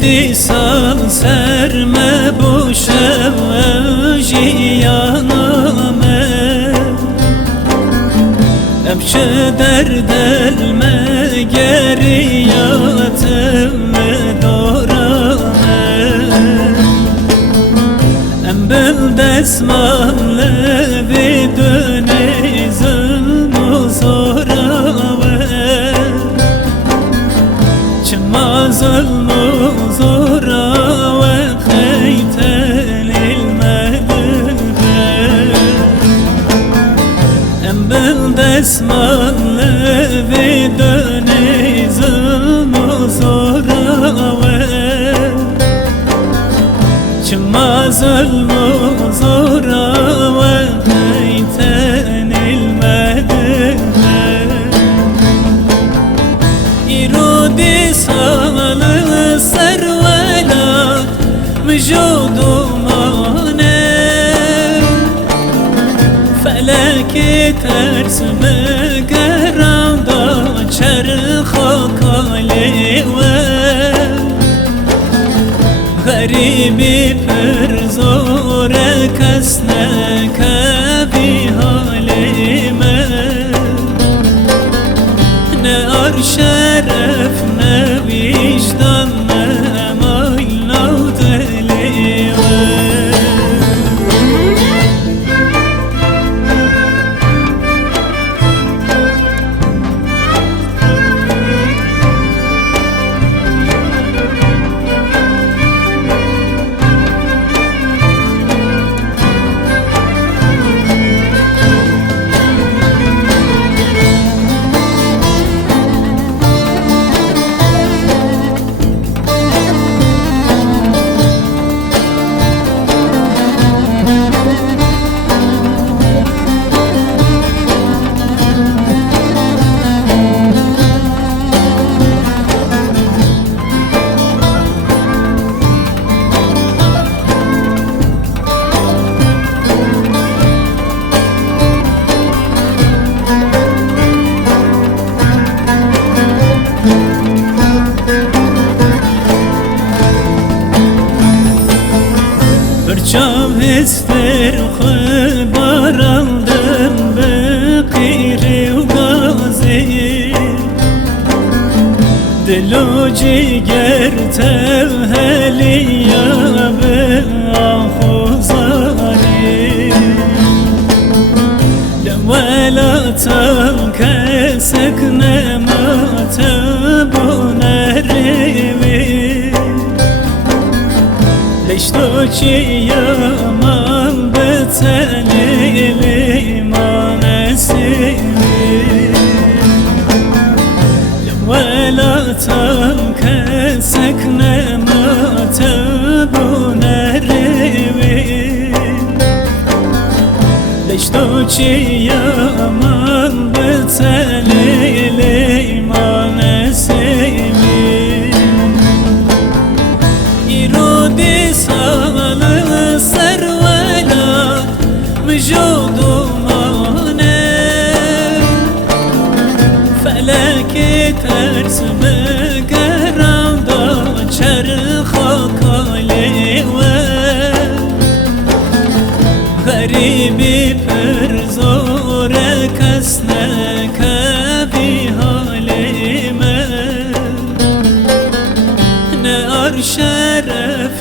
دیسان سر مبوشم جیانامه امشه در دل مگریاتم دارامه ام بل دسمان لبدونه ظلم و زورامه چما ظلم و زورامه خیتن المدبه ام بل دسمان لبدونه ظلم و زورامه چما ظلم و زورامه خیتن المدبه ایرودی سال سرولات وجود مانه فلک ترس مگرم دا چرخ کالی و غریبی پر زور کس نکبی حالی من نه آر شرف نه وجدان نه مایل و دلی برچام هستر خو باراندم به قیره و گازی دل و جگر تبهلیا به آخوزاری لولاتم کسک نماتم نریوی لشتو چی yaman betenili manesivi Lemvelatam kesek nemate bunerivi Leshto çi yaman betenili manesivi İrodi sağlı servelat vücudu mane Feleki ters megeramda çerha kali ve Garibi per zore kesne kebi halime Ne ar şeref